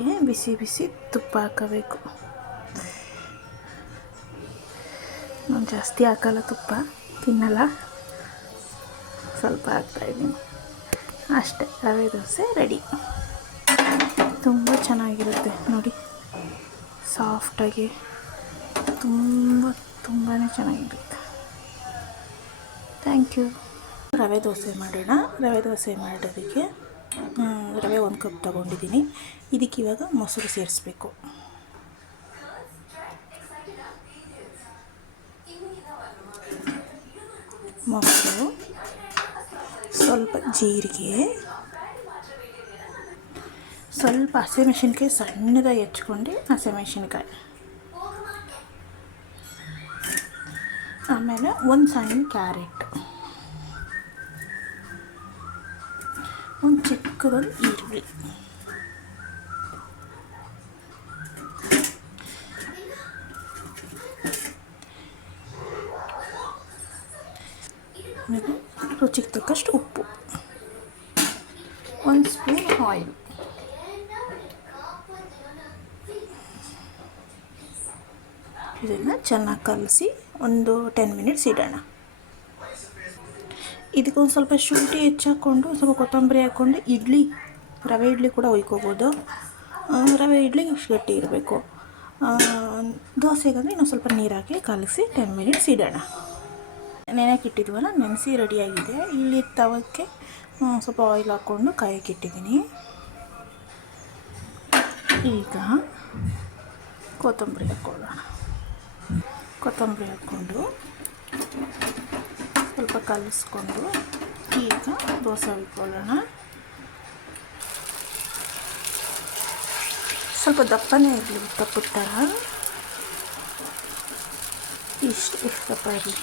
ಇದಕ್ಕೆ ಬಿಸಿ ಬಿಸಿ ತುಪ್ಪ ಹಾಕಬೇಕು. ನಾನು ಜಾಸ್ತಿ ಹಾಕಲ್ಲ, ತುಪ್ಪ ತಿನ್ನಲ್ಲ, ಸ್ವಲ್ಪ ಹಾಕ್ತಾಯಿದ್ದೀನಿ ಅಷ್ಟೇ. ರವೆ ದೋಸೆ ರೆಡಿ. ತುಂಬ ಚೆನ್ನಾಗಿರುತ್ತೆ ನೋಡಿ, ಸಾಫ್ಟಾಗಿ ತುಂಬಾ ಚೆನ್ನಾಗಿರುತ್ತೆ. Thank you. ರವೆ ದೋಸೆ ಮಾಡೋಣ. ರವೆ ದೋಸೆ ಮಾಡೋದಕ್ಕೆ ರವೆ 1 ಕಪ್ ತೊಗೊಂಡಿದ್ದೀನಿ. ಇದಕ್ಕೆ ಇವಾಗ ಮೊಸರು ಸೇರಿಸ್ಬೇಕು. ಮೊಸರು, ಸ್ವಲ್ಪ ಜೀರಿಗೆ, ಸ್ವಲ್ಪ ಹಸಿಮೆಣಸಿನ್ಕಾಯಿ ಸಣ್ಣದಾಗಿ ಹೆಚ್ಕೊಂಡು ಹಸಿಮೆಣಸಿನ್ಕಾಯಿ, ಆಮೇಲೆ 1 ಸಣ್ಣ ಕ್ಯಾರೆಟ್, ಒಂದು ಚಿಕ್ಕದೊಂದು ಈರುಳ್ಳಿ, ರುಚಿಗೆ ತಕ್ಕಷ್ಟು ಉಪ್ಪು, 1 ಸ್ಪೂನ್ ಆಯಿಲ್. ಇದನ್ನು ಚೆನ್ನಾಗಿ ಕಲಸಿ ಒಂದು 10 ಮಿನಿಟ್ಸ್ ಇಡೋಣ. ಇದಕ್ಕೊಂದು ಸ್ವಲ್ಪ ಶುಂಠಿ ಹೆಚ್ಚಾಕೊಂಡು, ಸ್ವಲ್ಪ ಕೊತ್ತಂಬರಿ ಹಾಕ್ಕೊಂಡು ರವೆ ಇಡ್ಲಿ ಕೂಡ ಒಯ್ಕೋಬೋದು. ರವೆ ಇಡ್ಲಿ ಗಟ್ಟಿ ಇರಬೇಕು. ದೋಸೆಗಂದರೆ ಇನ್ನೊಂದು ಸ್ವಲ್ಪ ನೀರು ಹಾಕಿ ಕಲಸಿ 10 ಮಿನಿಟ್ಸ್ ಇಡೋಣ. ನೆನೆಗೆ ಇಟ್ಟಿದ್ವಲ್ಲ, ನೆನೆಸಿ ರೆಡಿಯಾಗಿದೆ. ಇಲ್ಲಿ ತವಕ್ಕೆ ಸ್ವಲ್ಪ ಆಯಿಲ್ ಹಾಕ್ಕೊಂಡು ಕಾಯಕ್ಕೆ ಇಟ್ಟಿದ್ದೀನಿ. ಈಗ ಕೊತ್ತಂಬರಿ ಹಾಕ್ಕೊಳ್ಳೋಣ. ಕೊತ್ತಂಬರಿ ಹಾಕ್ಕೊಂಡು ಸ್ವಲ್ಪ ಕಲಿಸ್ಕೊಂಡು ಈಗ ದೋಸೆ ಇಟ್ಕೊಳ್ಳೋಣ. ಸ್ವಲ್ಪ ದಪ್ಪನೇ ಇರಲಿ, ಉತ್ತಪ್ಪದ ಥರ. ಎಷ್ಟು ದಪ್ಪ ಇರಲಿ.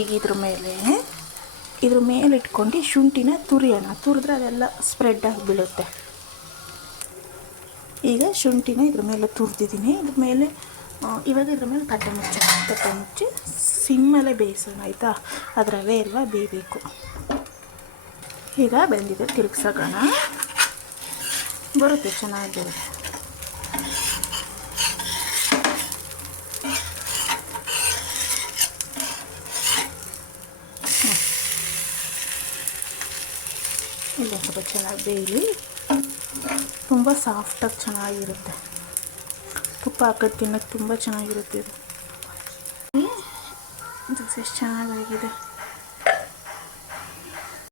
ಈಗ ಇದ್ರ ಮೇಲೆ ಇಟ್ಕೊಂಡು ಶುಂಠಿನ ತುರಿಯೋಣ. ತುರಿದ್ರೆ ಅದೆಲ್ಲ ಸ್ಪ್ರೆಡ್ ಆಗಿ ಬೀಳುತ್ತೆ. ಈಗ ಶುಂಠಿನ ಇದ್ರ ಮೇಲೆ ತುರಿದಿದ್ದೀನಿ. ಇದ್ರ ಮೇಲೆ ತಟ್ಟೆ ಮುಚ್ಚಿ ಸಿಮ್ಮಲ್ಲೇ ಬೇಯಿಸೋಣ, ಆಯಿತಾ? ಅದು ರವೆ ಅಲ್ವಾ, ಬೇಯಬೇಕು. ಈಗ ಬೆಂದಿದೆ, ತಿರುಗ್ಸೋಣ. ಬರುತ್ತೆ, ಚೆನ್ನಾಗಿರುತ್ತೆ. ಇಲ್ಲ, ಸ್ವಲ್ಪ ಚೆನ್ನಾಗಿ ಬೇಯಲಿ. ತುಂಬ ಸಾಫ್ಟಾಗಿ ಚೆನ್ನಾಗಿರುತ್ತೆ. ತುಪ್ಪ ಹಾಕೋದು ತಿನ್ನೋಕ್ಕೆ ತುಂಬ ಚೆನ್ನಾಗಿರುತ್ತೆ. ಇದು ದೋಸೆ ಎಷ್ಟು ಚೆನ್ನಾಗಾಗಿದೆ.